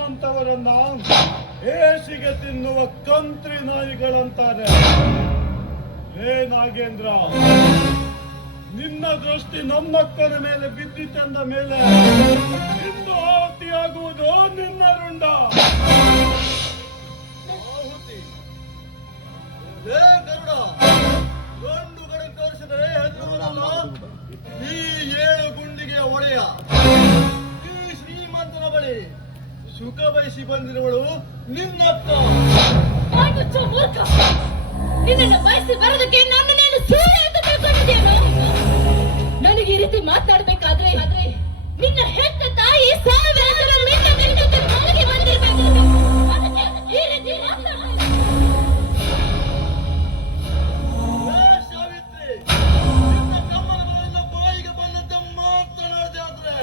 ನಿನ್ನಂತವರನ್ನ ಹೇಸಿಗೆ ತಿನ್ನುವ ಕಂತ್ರಿ ನಾಯಿಗಳಂತಾರೆ. ಹೇ ನಾಗೇಂದ್ರ, ನಿನ್ನ ದೃಷ್ಟಿ ನಮ್ಮಕ್ಕನ ಮೇಲೆ ಬಿದ್ದಿತೆಂದ ಮೇಲೆ ಇಂದು ಆಹುತಿಯಾಗುವುದು ನಿನ್ನ ರುಂಡ. ಆಹುತಿ? ಹೇ ಗರುಡ, ಗಂಡು ಗಡಿ ತೋರಿಸಿದರೆ ಹೆದರುವುದಲ್ಲ ಈ 7 ಗುಂಡಿಗೆ ಒಡೆಯ. ಈ ಶ್ರೀಮಂತನ ಬಳಿ ಸುಖ ಬಯಸಿ ಬಂದಿರುವಳು ನಿನ್ನಕ್ಕ. ಮೂರ್ಖ, ನಿನ್ನನ್ನು ಬಯಸಿ ಬರೋದಕ್ಕೆ ನನ್ನನ್ನೇನು ಸೂರ್ಯ ಅಂತ ತಿಳ್ಕೊಂಡಿದ್ದೇನು? ನನಗೆ ಈ ರೀತಿ ಮಾತಾಡ್ಬೇಕಾದ್ರೆ ನಿನ್ನ ಹೆತ್ತ ತಾಯಿ ಸಾವಿರ ಜನ ನಿನ್ನ ಜೊತೆ ಮನೆಗೆ ಬಂದಿರ್ಬೇಕು. ಅದಕ್ಕೆ ಈ ರೀತಿ ಸಾವಿತ್ರಿ, ನಿನ್ನ ಕಮ್ಮನ ಬಳಿಯಿಂದ ಬಾಯಿಗೆ ಬಂದಂತೆ ಮಾತನಾಡದೆ ಆದ್ರೆ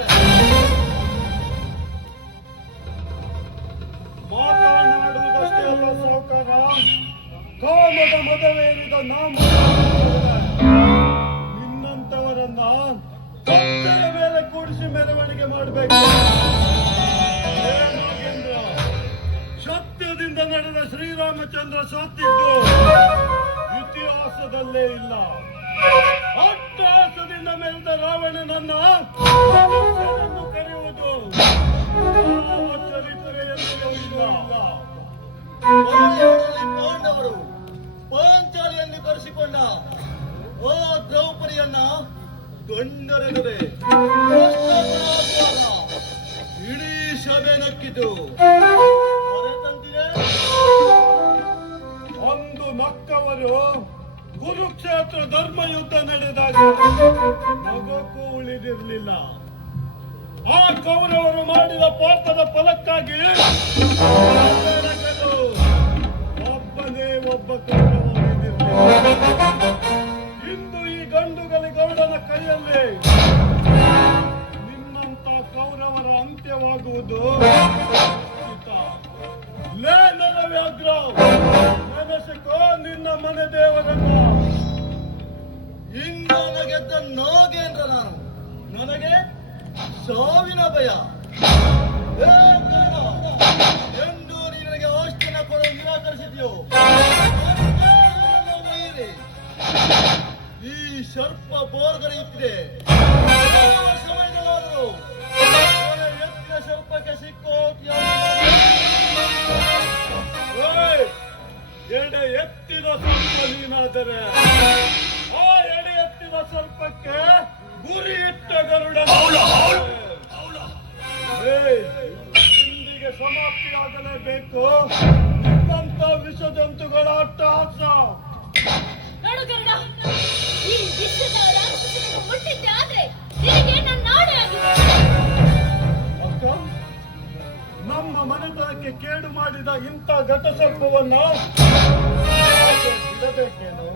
ಮಾತನಾಡುವುದಷ್ಟೇ ಅಲ್ಲ ಸಾವುಕಾರ, ಕಾಮದ ಮದವೇರಿದ ನಾಮ ನಿನ್ನಂತವರನ್ನ ಕತ್ತೆಯ ಮೇಲೆ ಕೂಡಿಸಿ ಮೆರವಣಿಗೆ ಮಾಡಬೇಕು. ನಾಗೇಂದ್ರ, ಸತ್ಯದಿಂದ ನಡೆದ ಶ್ರೀರಾಮಚಂದ್ರ ಸತ್ತಿದ್ದು ಇತಿಹಾಸದಲ್ಲೇ ಇಲ್ಲ. ಅಟ್ಟಹಾಸದಿಂದ ಮೆರೆದ ರಾವಣನನ್ನ ಮನುಷ್ಯನೆಂದು ಕರೆಯುವುದು ಯಾವ ಚರಿತ್ರೆಯಲ್ಲೂ ಇಲ್ಲ. ಪಾಂಡವರು ಪಾಂಚಾಲಿಯನ್ನು ಕರೆಸಿಕೊಂಡ ಆ ದ್ರೌಪದಿಯನ್ನ ಗಂಡರೆನದೆ ಇಡೀ ಸಭೆ ನಕ್ಕಿತು. ಒಂದು ನಕ್ಕವರು ಕುರುಕ್ಷೇತ್ರ ಧರ್ಮ ಯುದ್ಧ ನಡೆದಾಗ ನಗಕ್ಕೂ ಉಳಿದಿರಲಿಲ್ಲ. ಆ ಕೌರವರು ಮಾಡಿದ ಪಾಪದ ಫಲಕ್ಕಾಗಿ ಒಬ್ಬನೇ ಒಬ್ಬ ಕೌರವ ಉಳಿದಿರಲಿಲ್ಲ. ಇಂದು ಈ ಗಂಡುಗಲಿಗೌಡನ ಕೈಯಲ್ಲಿ ನಿನ್ನಂತ ಕೌರವರ ಅಂತ್ಯವಾಗುವುದು ಖಚಿತ. ಲೇ ನರವ್ಯಾಘ್ರ, ನೆನೆಸಿಕೋ ನಿನ್ನ ಮನೆ ದೇವರನ್ನ. ಇಂದ್ರನ ಗೆದ್ದ ನಾಗೇಂದ್ರ ನಾನು, ನನಗೆ ಸಾವಿನ ಭಯ. ಎಂದು ನೀ ನನಗೆ ಆಸ್ತಿನ ಕೊಡಲು ನಿರಾಕರಿಸಿದ್ಯೋ? ಈ ಸರ್ಪ ಬೋರ್ಗರೆಯುತ್ತಿದೆ. ಸಮಯದಲ್ಲಾದರೂ ಎತ್ತಿನ ಸರ್ಪಕ್ಕೆ ಸಿಕ್ಕೋ ಎಡೆ ಎತ್ತಿನ ಸರ್ಪ ನೀನಾದರೆ ಆ ಎಡೆ ಎತ್ತಿನ ಸರ್ಪಕ್ಕೆ ಗುರಿ ಇಟ್ಟ ಗರುಡ ಇಂದಿಗೆ ಸಮಾಪ್ತಿಯಾಗಲೇಬೇಕು ನಿನ್ನಂತ ವಿಷ ಜಂತುಗಳ ಅಟ್ಟಹಾಸ. ನೋಡು ಗರುಡ, ಈ ವಿಶ್ವದ ರಾಕ್ಷಸನನ್ನು ಮುಟ್ಟಿದ್ದೆ ಆದ್ರೆ ನಿನಗೆ ನನ್ನ ನಾಡೆ ಆಗಿದೆ. ಅಕ್ಕ, ನಮ್ಮ ಮನೆತನಕ್ಕೆ ಕೇಡು ಮಾಡಿದ ಇಂಥ ಘಟಸರ್ಪವನ್ನ ಬಿಡಬೇಕೇನು?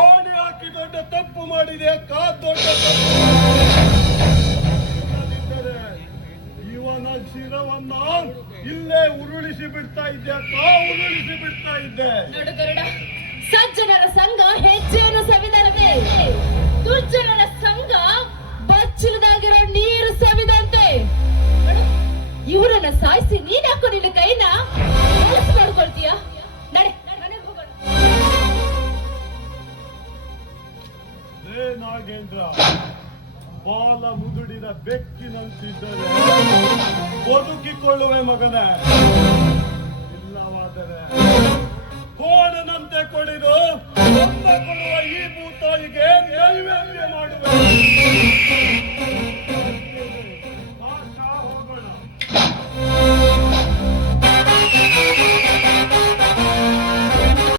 ಆಣೆ ಹಾಕಿ ದೊಡ್ಡ ತಪ್ಪು ಮಾಡಿದೆ ಅಕ್ಕ, ದೊಡ್ಡ ತಪ್ಪು. ಇವನ ಶಿರವನ್ನ ಇಲ್ಲೇ ಉರುಳಿಸಿ ಬಿಡ್ತಾ ಇದ್ದೆ ಅಕ್ಕ, ಉರುಳಿಸಿ ಬಿಡ್ತಾ ಇದ್ದೆ. ನೋಡು ಗರುಡ, ಸಜ್ಜನರ ಸಂಘ ಹೆಜ್ಜೆಯನ್ನು ಸವಿದಂತೆ, ದುರ್ಜನರ ಸಂಘ ಬಚ್ಚಲದಾಗಿರೋ ನೀರು ಸವಿದಂತೆ. ಇವರನ್ನ ಸಾಯಿಸಿ ನೀನ್ ಹಾಕೋ ನಿನ್ನ ಕೈನ ಕೆಲಸ ಮಾಡ್ಕೊಳ್ತೀಯ? ನಡೆ, ಮನೆಗೆ ಹೋಗೋಣ. ನಾಗೇಂದ್ರ, ಬಾಲ ಮುದುಡಿದ ಬೆಕ್ಕಿನಂತಿದ್ದರೆ ಬದುಕಿಕೊಳ್ಳುವೆ ಮಗನೇ. ಇಲ್ಲವಾದರೆ ಕೋಣನಂತೆ ಕೊಡಿದು ಕೊಡುವ ಈ ಭೂತಾಯಿಗೆ ನೈವೇದ್ಯ ಮಾಡುವೆ.